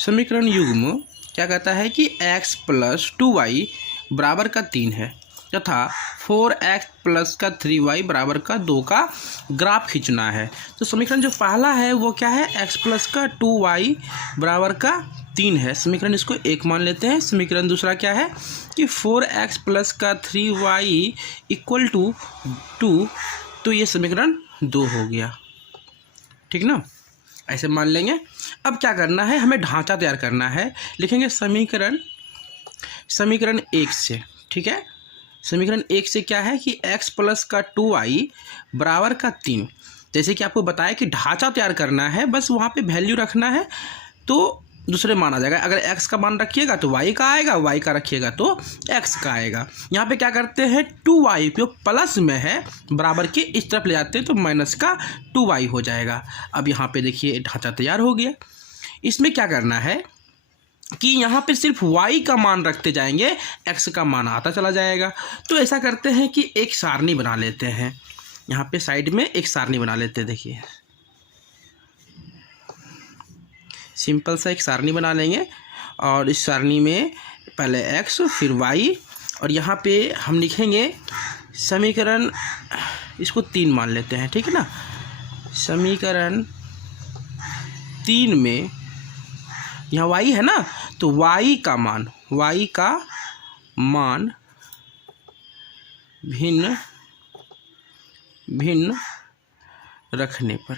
समीकरण युग्म क्या कहता है कि x प्लस 2y बराबर का 3 है तथा 4x प्लस का 3y बराबर का 2 का ग्राफ खींचना है। तो समीकरण जो पहला है वो क्या है, x प्लस का 2y बराबर का 3 है। समीकरण इसको 1 मान लेते हैं। समीकरण दूसरा क्या है कि 4x प्लस का 3y इक्वल टू 2, तो ये समीकरण 2 हो गया, ठीक ना, ऐसे मान लेंगे। अब क्या करना है, हमें ढांचा तैयार करना है। लिखेंगे समीकरण 1 से, ठीक है। समीकरण 1 से क्या है कि x प्लस का 2y बराबर का 3, जैसे कि आपको बताया कि ढांचा तैयार करना है, बस वहाँ पे वैल्यू रखना है तो दूसरे मान आ जाएगा। अगर x का मान रखिएगा तो y का आएगा, y का रखिएगा तो x का आएगा। यहाँ पे क्या करते हैं, 2y जो प्लस में है बराबर के इस तरफ ले जाते हैं तो माइनस का 2y हो जाएगा। अब यहाँ पे देखिए ढांचा तैयार हो गया। इसमें क्या करना है कि यहाँ पे सिर्फ y का मान रखते जाएंगे, x का मान आता चला जाएगा। तो ऐसा करते हैं कि एक सारणी बना लेते हैं, यहाँ पे साइड में एक सारणी बना लेते हैं। देखिए सिंपल सा एक सारणी बना लेंगे और इस सारणी में पहले x फिर y और यहाँ पे हम लिखेंगे समीकरण, इसको 3 मान लेते हैं, ठीक है ना। समीकरण 3 में यहाँ y है ना, तो y का मान भिन्न भिन्न रखने पर,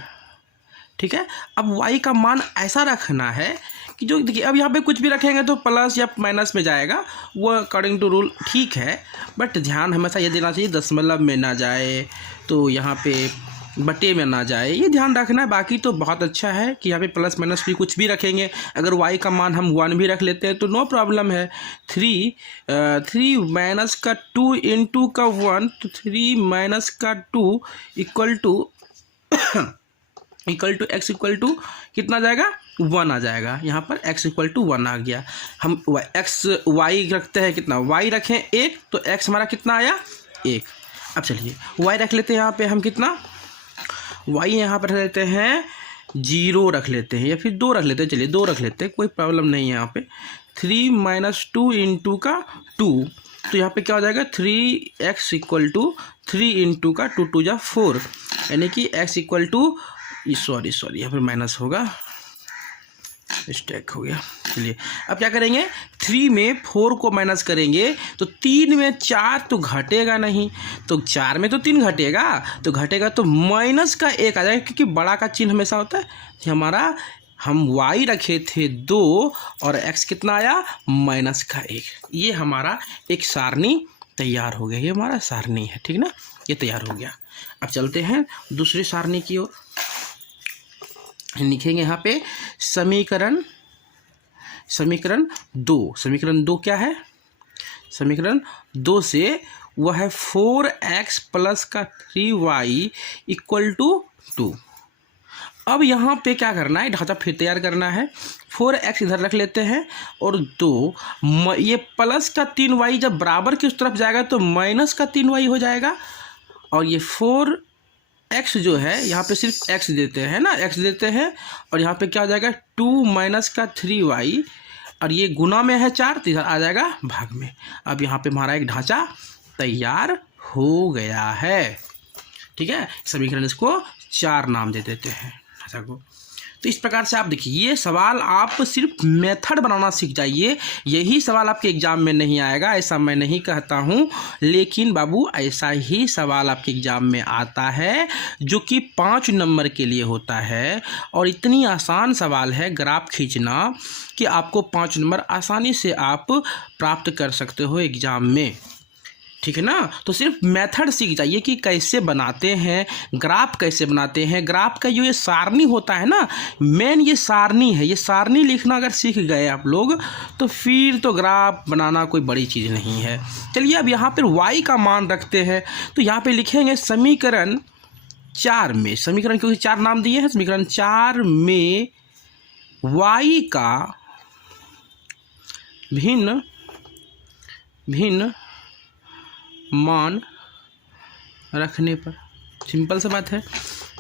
ठीक है। अब y का मान ऐसा रखना है कि जो देखिए, अब यहाँ पे कुछ भी रखेंगे तो प्लस या माइनस में जाएगा, वो अकॉर्डिंग टू रूल ठीक है, बट ध्यान हमेशा ये देना चाहिए दशमलव में ना जाए, तो यहाँ पे बटे में ना जाए, ये ध्यान रखना है। बाकी तो बहुत अच्छा है कि यहाँ पे प्लस माइनस भी कुछ भी रखेंगे। अगर y का मान हम 1 भी रख लेते हैं तो नो प्रॉब्लम है। 3 माइनस का 2 इंटू का 1, तो 3 माइनस का 2 equal to x equal to कितना जाएगा, 1 आ जाएगा। यहाँ पर x इक्वल टू 1 आ गया। हम y रखते हैं कितना, y रखें 1 तो x हमारा कितना आया, 1। अब चलिए y रख लेते हैं यहाँ पे हम कितना, y यहाँ पर रख लेते हैं 0 रख लेते हैं या फिर 2 रख लेते हैं। चलिए 2 रख लेते हैं, कोई प्रॉब्लम नहीं है। यहाँ पे 3 माइनस 2 इंटू का 2, तो यहाँ पे क्या हो जाएगा, 3x इक्वल टू 3 इंटू का 2 2 जा 4, यानी कि x इक्वल टू सॉरी यहाँ पर माइनस होगा, स्टैक हो गया। चलिए अब क्या करेंगे, 3 में 4 को माइनस करेंगे तो 3 में 4 तो घटेगा नहीं, तो 4 में तो 3 घटेगा, तो घटेगा तो माइनस का 1 आ जाएगा, क्योंकि बड़ा का चिन्ह हमेशा होता है। हमारा हम y रखे थे 2 और x कितना आया, माइनस का 1। ये हमारा एक सारणी तैयार हो गया, ये हमारा सारणी है, ठीक ना, ये तैयार हो गया। अब चलते हैं दूसरी सारणी की ओर। लिखेंगे यहाँ पे समीकरण 2। समीकरण 2 क्या है, समीकरण 2 से वह है 4x प्लस का 3y इक्वल टू 2। अब यहाँ पे क्या करना है, ढांचा फिर तैयार करना है। 4x इधर रख लेते हैं और 2 ये प्लस का 3y जब बराबर की उस तरफ जाएगा तो माइनस का 3y हो जाएगा, और ये 4x जो है यहाँ पे सिर्फ x देते हैं ना, x देते हैं, और यहाँ पे क्या हो जाएगा 2 माइनस का 3y, और ये गुना में है 4 तो इधर आ जाएगा भाग में। अब यहाँ पे हमारा एक ढांचा तैयार हो गया है, ठीक है। समीकरण इसको 4 नाम दे देते हैं ढांचा को। तो इस प्रकार से आप देखिए, ये सवाल आप सिर्फ मेथड बनाना सीख जाइए, यही सवाल आपके एग्जाम में नहीं आएगा, ऐसा मैं नहीं कहता हूँ, लेकिन बाबू ऐसा ही सवाल आपके एग्जाम में आता है जो कि 5 नंबर के लिए होता है। और इतनी आसान सवाल है ग्राफ खींचना कि आपको 5 नंबर आसानी से आप प्राप्त कर सकते हो एग्जाम में, ठीक है ना। तो सिर्फ मेथड सीख जाइए कि कैसे बनाते हैं ग्राफ, कैसे बनाते हैं ग्राफ का जो ये सारणी होता है ना, मेन ये सारणी है, ये सारणी लिखना अगर सीख गए आप लोग तो फिर तो ग्राफ बनाना कोई बड़ी चीज़ नहीं है। चलिए अब यहाँ पर y का मान रखते हैं, तो यहाँ पे लिखेंगे समीकरण 4 में, समीकरण क्योंकि 4 नाम दिए हैं, समीकरण 4 में y का भिन्न भिन्न मान रखने पर, सिंपल सा बात है।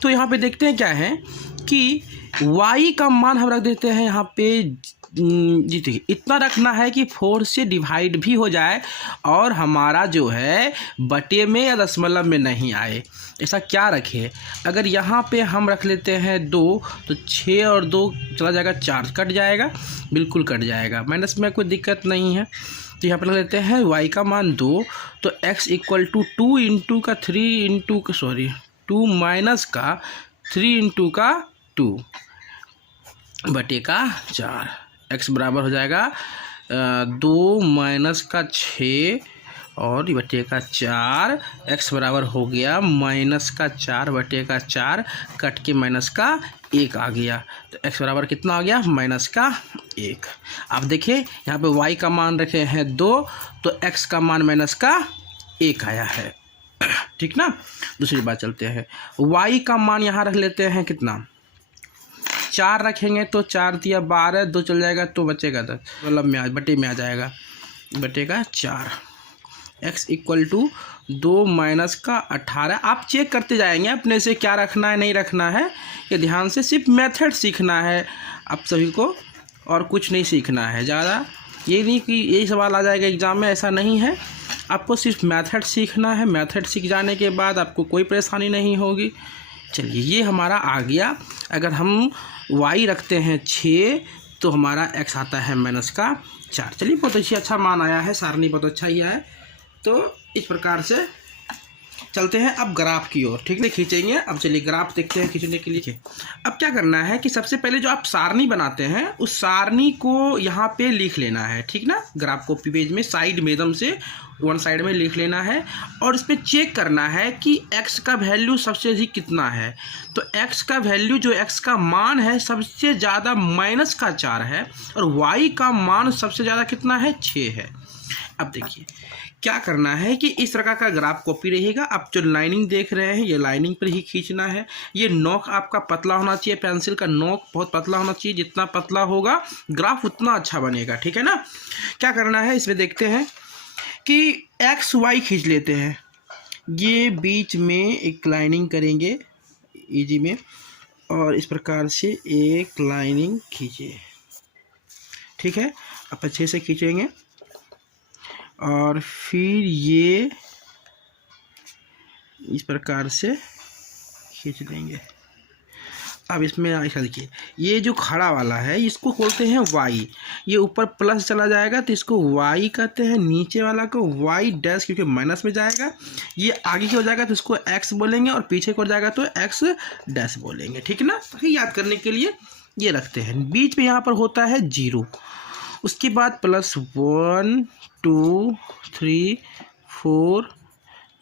तो यहाँ पे देखते हैं क्या है कि y का मान हम रख देते हैं यहाँ पे जी देखिए इतना रखना है कि 4 से डिवाइड भी हो जाए और हमारा जो है बटे में या दशमलव में नहीं आए। ऐसा क्या रखे, अगर यहाँ पे हम रख लेते हैं 2 तो 6 और 2 चला जाएगा 4, कट जाएगा, बिल्कुल कट जाएगा, माइनस में कोई दिक्कत नहीं है। तो यहाँ पर लग लेते हैं y का मान 2, तो x इक्वल टू 2 इंटू का 3 इंटू का 2 माइनस का 3 इंटू का 2 बटे का 4, x बराबर हो जाएगा 2 माइनस का 6 और बटे का 4, x बराबर हो गया माइनस का 4 बटे का 4, कट के माइनस का 1 आ गया। तो x बराबर कितना आ गया, माइनस का 1। आप देखिए यहाँ पे y का मान रखे हैं 2, तो x का मान माइनस का 1 आया है। ठीक ना। दूसरी बात चलते हैं, y का मान यहाँ रख लेते हैं कितना, 4 रखेंगे तो 4 दिया 12, 2 चल जाएगा तो बचेगा 10, मतलब में बटे में आ जाएगा, बटे का 4। x इक्वल टू 2 माइनस का 18। आप चेक करते जाएंगे अपने से क्या रखना है नहीं रखना है, ये ध्यान से सिर्फ मेथड सीखना है आप सभी को, और कुछ नहीं सीखना है ज़्यादा। ये नहीं कि यही सवाल आ जाएगा एग्ज़ाम में, ऐसा नहीं है, आपको सिर्फ मेथड सीखना है। मेथड सीख जाने के बाद आपको कोई परेशानी नहीं होगी। चलिए ये हमारा आ गया। अगर हम y रखते हैं 6 तो हमारा x आता है माइनस का 4। चलिए बहुत अच्छा मान आया है, सारणी बहुत अच्छा ही आया है। तो इस प्रकार से चलते हैं अब ग्राफ की ओर, ठीक है, खींचेंगे। अब चलिए ग्राफ देखते हैं खींचने के लिए। अब क्या करना है कि सबसे पहले जो आप सारणी बनाते हैं उस सारणी को यहाँ पे लिख लेना है, ठीक ना। ग्राफ कॉपी पेज में साइड में एकदम से वन साइड में लिख लेना है और इस पर चेक करना है कि x का वैल्यू सबसे अधिक कितना है। तो x का वैल्यू जो x का मान है सबसे ज़्यादा माइनस का 4 है और y का मान सबसे ज़्यादा कितना है, 6 है। अब देखिए क्या करना है कि इस प्रकार का ग्राफ कॉपी रहेगा। आप जो लाइनिंग देख रहे हैं ये लाइनिंग पर ही खींचना है। ये नोक आपका पतला होना चाहिए, पेंसिल का नोक बहुत पतला होना चाहिए। जितना पतला होगा ग्राफ उतना अच्छा बनेगा, ठीक है ना। क्या करना है इसमें देखते हैं कि एक्स वाई खींच लेते हैं। ये बीच में एक लाइनिंग करेंगे इजी में और इस प्रकार से एक लाइनिंग खींचिए, ठीक है। आप अच्छे से खींचेंगे और फिर ये इस प्रकार से खींच देंगे। अब इसमें ऐसा देखिए, ये जो खड़ा वाला है इसको बोलते हैं y। ये ऊपर प्लस चला जाएगा तो इसको y कहते हैं, नीचे वाला को y डैश क्योंकि माइनस में जाएगा। ये आगे की हो जाएगा तो इसको x बोलेंगे और पीछे को जाएगा तो x डैश बोलेंगे, ठीक है ना। तो याद करने के लिए ये रखते हैं। बीच में यहाँ पर होता है 0, उसके बाद +1 2 3 4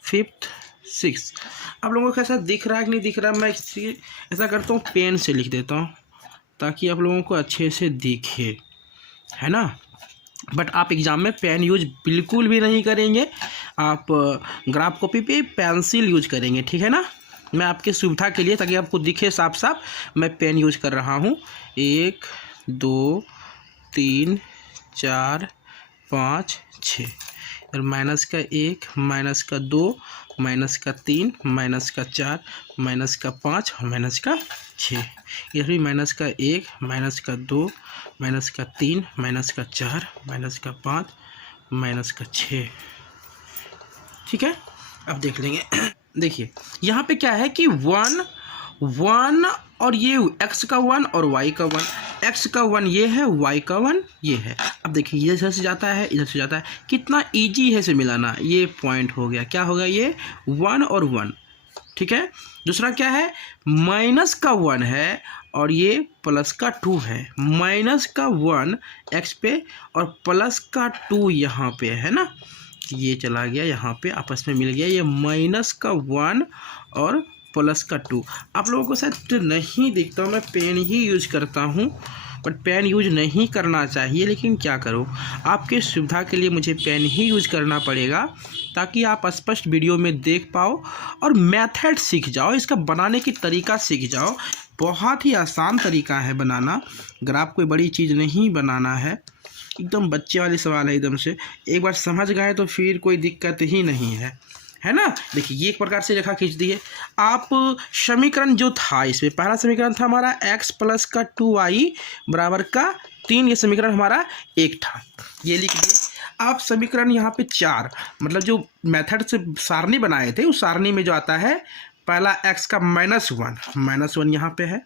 5 6। आप लोगों को कैसा दिख रहा है कि नहीं दिख रहा, मैं इसलिए ऐसा करता हूँ पेन से लिख देता हूँ ताकि आप लोगों को अच्छे से दिखे, है ना। बट आप एग्ज़ाम में पेन यूज बिल्कुल भी नहीं करेंगे, आप ग्राफ कॉपी पे पेंसिल यूज करेंगे, ठीक है ना। मैं आपके सुविधा के लिए ताकि आपको दिखे साफ साफ मैं पेन यूज कर रहा हूँ। 1 2 3 4 5 6 और माइनस का 1 माइनस का 2 माइनस का 3 माइनस का 4 माइनस का 5 और माइनस का 6। यह भी माइनस का 1 माइनस का 2 माइनस का 3 माइनस का 4 माइनस का 5 माइनस का 6, ठीक है। अब देख लेंगे। देखिए यहाँ पे क्या है कि 1 1 और ये x का 1 और y का 1, x का 1 ये है, y का 1 ये है। अब देखिए ये इधर से जाता है इधर से जाता है, कितना इजी है से मिलाना। ये पॉइंट हो गया, क्या होगा ये 1 और 1, ठीक है। दूसरा क्या है, माइनस का 1 है और ये प्लस का 2 है। माइनस का 1 x पे और प्लस का 2 यहाँ पे है ना। ये चला गया यहाँ पे आपस में मिल गया, ये माइनस का 1 और प्लस का 2। आप लोगों को शायद नहीं दिखता, मैं पेन ही यूज करता हूँ, बट पेन यूज नहीं करना चाहिए, लेकिन क्या करूँ आपके सुविधा के लिए मुझे पेन ही यूज करना पड़ेगा ताकि आप स्पष्ट वीडियो में देख पाओ और मेथड सीख जाओ, इसका बनाने की तरीका सीख जाओ। बहुत ही आसान तरीका है बनाना, ग्राफ कोई बड़ी चीज़ नहीं बनाना है, एकदम बच्चे वाले सवाल है एकदम से। एक बार समझ गए तो फिर कोई दिक्कत ही नहीं है। है ना। देखिए ये एक प्रकार से रेखा खींच दी है। आप समीकरण जो था इसमें पहला समीकरण था हमारा x प्लस का 2y बराबर का 3, ये समीकरण हमारा 1 था, ये लिख दिए। आप समीकरण यहाँ पे 4 मतलब जो मेथड से सारणी बनाए थे उस सारणी में जो आता है पहला x का -1 यहाँ पे है,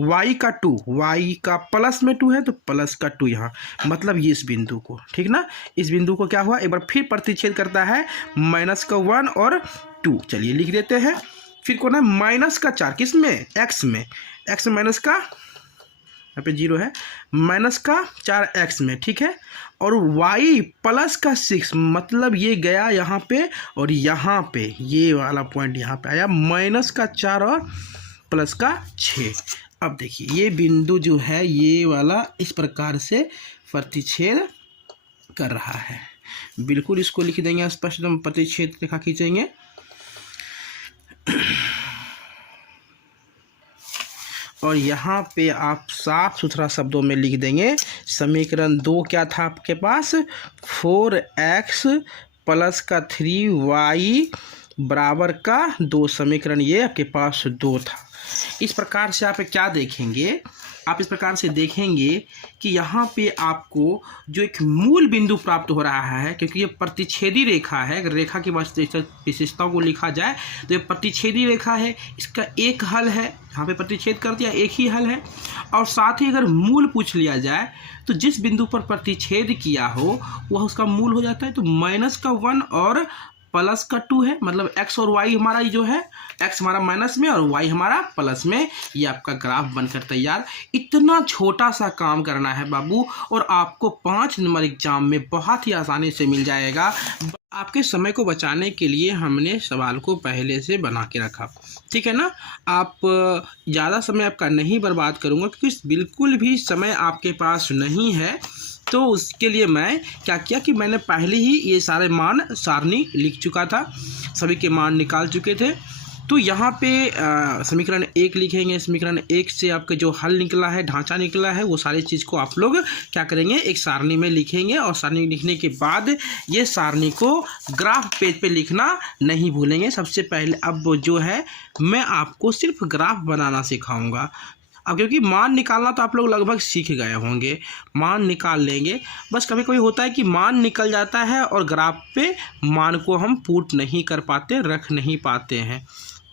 y का 2, y का प्लस में 2 है तो प्लस का 2 यहाँ, मतलब ये इस बिंदु को, ठीक ना, इस बिंदु को क्या हुआ, एक बार फिर प्रतिच्छेद करता है -1 और 2, चलिए लिख देते हैं। फिर कौन है -4, किस में, x में, x में माइनस का, यहाँ पे 0 है, -4x में, ठीक है, और y प्लस का 6 मतलब ये गया यहाँ पे और यहाँ पे ये वाला पॉइंट यहाँ पे आया -4 और प्लस का 6। अब देखिए ये बिंदु जो है ये वाला इस प्रकार से प्रतिच्छेद कर रहा है, बिल्कुल इसको लिख देंगे स्पष्ट, हम प्रतिच्छेद रेखा खींचेंगे। और यहाँ पे आप साफ सुथरा शब्दों में लिख देंगे समीकरण 2 क्या था आपके पास, 4x प्लस का 3y बराबर का 2, समीकरण ये आपके पास 2 था। इस प्रकार से आप क्या देखेंगे, आप इस प्रकार से देखेंगे कि यहाँ पे आपको जो एक मूल बिंदु प्राप्त हो रहा है, क्योंकि ये प्रतिच्छेदी रेखा है, अगर रेखा की विशेषताओं को लिखा जाए तो ये प्रतिच्छेदी रेखा है, इसका एक हल है, यहाँ पे प्रतिच्छेद कर दिया, एक ही हल है। और साथ ही अगर मूल पूछ लिया जाए तो जिस बिंदु पर प्रतिच्छेद किया हो वह उसका मूल हो जाता है, तो -1 और प्लस का 2 है, मतलब x और y हमारा जो है, x हमारा माइनस में और y हमारा प्लस में, ये आपका ग्राफ बनकर तैयार। इतना छोटा सा काम करना है बाबू और आपको 5 नंबर एग्जाम में बहुत ही आसानी से मिल जाएगा। आपके समय को बचाने के लिए हमने सवाल को पहले से बना के रखा, ठीक है ना। आप ज़्यादा समय आपका नहीं बर्बाद करूँगा क्योंकि बिल्कुल भी समय आपके पास नहीं है, तो उसके लिए मैं क्या किया कि मैंने पहले ही ये सारे मान सारणी लिख चुका था, सभी के मान निकाल चुके थे। तो यहाँ पे समीकरण 1 लिखेंगे, समीकरण 1 से आपके जो हल निकला है, ढांचा निकला है, वो सारी चीज़ को आप लोग क्या करेंगे, एक सारणी में लिखेंगे। और सारणी लिखने के बाद ये सारणी को ग्राफ पेज पे लिखना नहीं भूलेंगे। सबसे पहले अब जो है मैं आपको सिर्फ ग्राफ बनाना सिखाऊंगा। अब क्योंकि मान निकालना तो आप लोग लगभग सीख गए होंगे, मान निकाल लेंगे, बस कभी कभी होता है कि मान निकल जाता है और ग्राफ पे मान को हम पुट नहीं कर पाते, रख नहीं पाते हैं,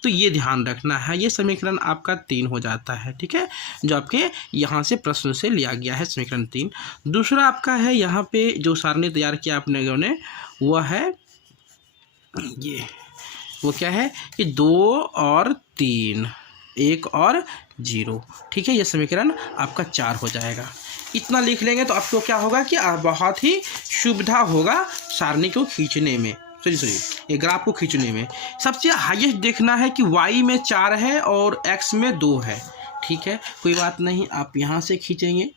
तो ये ध्यान रखना है। ये समीकरण आपका 3 हो जाता है, ठीक है, जो आपके यहाँ से प्रश्न से लिया गया है, समीकरण 3। दूसरा आपका है यहाँ पे जो सारणी तैयार किया आपने ने, वह है ये, वो क्या है कि 2 और 3, 1 और 0, ठीक है, ये समीकरण आपका 4 हो जाएगा। इतना लिख लेंगे तो आपको क्या होगा कि बहुत ही सुविधा होगा सारणी को खींचने में, ये ग्राफ को खींचने में। सबसे हाईएस्ट देखना है कि y में 4 है और x में 2 है, ठीक है, कोई बात नहीं, आप यहाँ से खींचेंगे।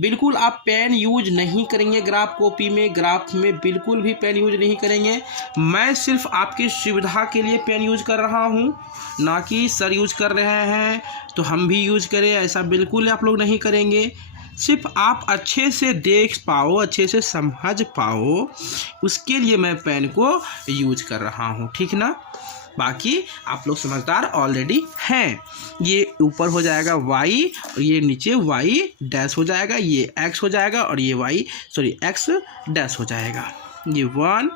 बिल्कुल आप पेन यूज नहीं करेंगे ग्राफ कॉपी में, ग्राफ में बिल्कुल भी पेन यूज नहीं करेंगे। मैं सिर्फ आपकी सुविधा के लिए पेन यूज कर रहा हूँ, ना कि सर यूज कर रहे हैं तो हम भी यूज करें, ऐसा बिल्कुल आप लोग नहीं करेंगे। सिर्फ आप अच्छे से देख पाओ, अच्छे से समझ पाओ, उसके लिए मैं पेन को यूज कर रहा हूँ, ठीक ना। बाकी आप लोग समझदार ऑलरेडी हैं। ये ऊपर हो जाएगा y और ये नीचे y डैश हो जाएगा, ये x हो जाएगा और ये x डैश हो जाएगा। ये 1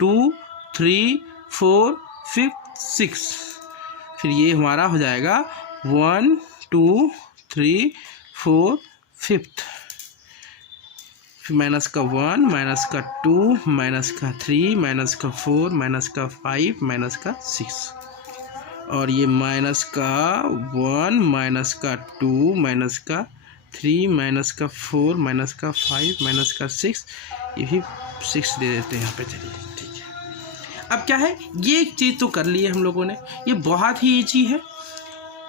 2 3 4 5 6, फिर ये हमारा हो जाएगा 1 2 3 4 5, फिर माइनस का 1 माइनस का 2 माइनस का 3 माइनस का 4 माइनस का 5 माइनस का 6, और ये माइनस का 1 माइनस का 2 माइनस का 3 माइनस का 4 माइनस का 5 माइनस का 6, ये भी 6 दे देते हैं यहाँ पे, चलिए ठीक है। अब क्या है, ये एक चीज़ तो कर ली है हम लोगों ने, ये बहुत ही ईजी है।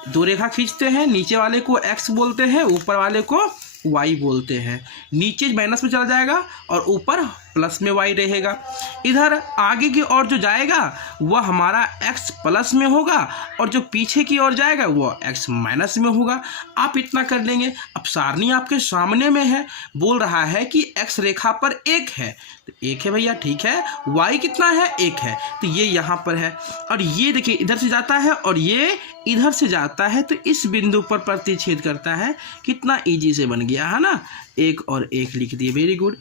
2 रेखा खींचते हैं, नीचे वाले को x बोलते हैं, ऊपर वाले को y बोलते हैं। नीचे माइनस में चला जाएगा और ऊपर प्लस में y रहेगा। इधर आगे की ओर जो जाएगा वह हमारा x प्लस में होगा और जो पीछे की ओर जाएगा वह x माइनस में होगा। आप इतना कर लेंगे। अब सारणी आपके सामने में है, बोल रहा है कि x रेखा पर 1 है, तो 1 है भैया, ठीक है। y कितना है? 1 है, तो ये यहाँ पर है। और ये देखिए इधर से जाता है और ये इधर से जाता है, तो इस बिंदु पर प्रतिच्छेद करता है। कितना ईजी से बन गया है ना, 1 और 1 लिख दिए, वेरी गुड।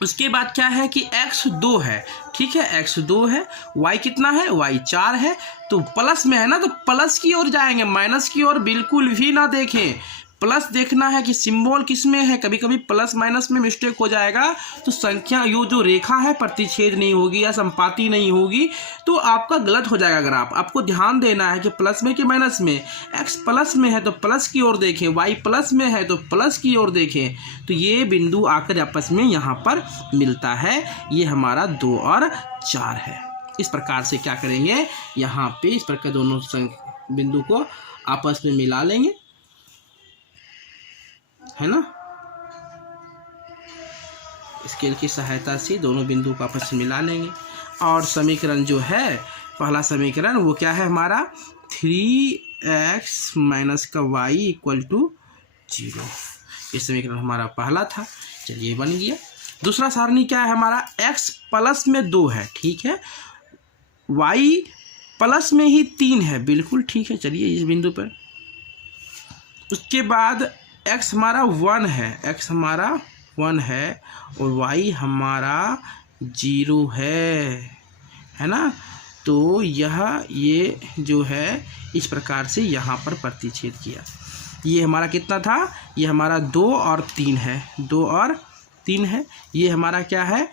उसके बाद क्या है कि x 2 है, ठीक है, x 2 है, y कितना है? y 4 है, तो प्लस में है ना, तो प्लस की ओर जाएंगे, माइनस की ओर बिल्कुल भी ना देखें। प्लस देखना है कि सिंबल किस में है। कभी कभी प्लस माइनस में मिस्टेक हो जाएगा तो संख्या यो जो रेखा है प्रतिच्छेद नहीं होगी या संपाती नहीं होगी, तो आपका गलत हो जाएगा ग्राफ। आपको ध्यान देना है कि प्लस में कि माइनस में। x प्लस में है तो प्लस की ओर देखें, y प्लस में है तो प्लस की ओर देखें, तो ये बिंदु आकर आपस में यहाँ पर मिलता है। ये हमारा 2 और 4 है। इस प्रकार से क्या करेंगे, यहाँ पे इस प्रकार दोनों बिंदु को आपस में मिला लेंगे, है ना। स्केल की सहायता से दोनों बिंदु को आपस में मिला लेंगे और समीकरण जो है, पहला समीकरण वो क्या है हमारा, 3x माइनस का y इक्वल टू 0। ये समीकरण हमारा पहला था, चलिए बन गया। दूसरा सारणी क्या है हमारा, x प्लस में 2 है, ठीक है, y प्लस में ही 3 है, बिल्कुल ठीक है, चलिए इस बिंदु पर। उसके बाद x हमारा 1 है, x हमारा 1 है और y हमारा 0 है ना। तो ये जो है इस प्रकार से यहाँ पर प्रतिच्छेद किया। ये हमारा कितना था, ये हमारा 2 और 3 है, 2 और 3 है। ये हमारा क्या है,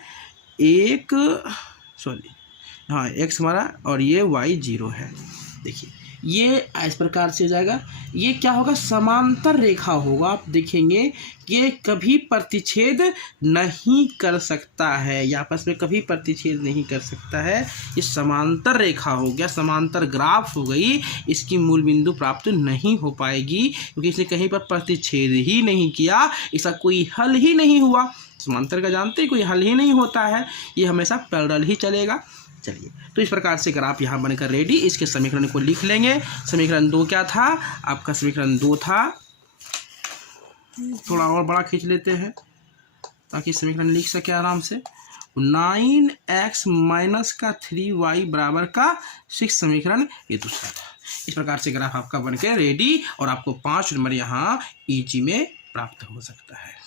x हमारा और ये y 0 है। देखिए ये इस प्रकार से हो जाएगा। ये क्या होगा, समांतर रेखा होगा। आप देखेंगे ये कभी प्रतिच्छेद नहीं कर सकता है, या आपस में कभी प्रतिच्छेद नहीं कर सकता है। ये समांतर रेखा हो गया, समांतर ग्राफ हो गई। इसकी मूल बिंदु प्राप्त नहीं हो पाएगी क्योंकि इसने कहीं पर प्रतिच्छेद ही नहीं किया, इसका कोई हल ही नहीं हुआ। समांतर का जानते हैं कोई हल ही नहीं होता है, ये हमेशा पैरेलल ही चलेगा। चलिए तो इस प्रकार से ग्राफ यहाँ बनकर रेडी। इसके समीकरण को लिख लेंगे। समीकरण 2 क्या था आपका, समीकरण 2 था, थोड़ा और बड़ा खींच लेते हैं ताकि समीकरण लिख सके आराम से। 9x माइनस का 3y बराबर का 6 समीकरण ये दूसरा था। इस प्रकार से ग्राफ आपका बनकर रेडी और आपको 5 नंबर यहाँ ईजी में प्राप्त हो सकता है।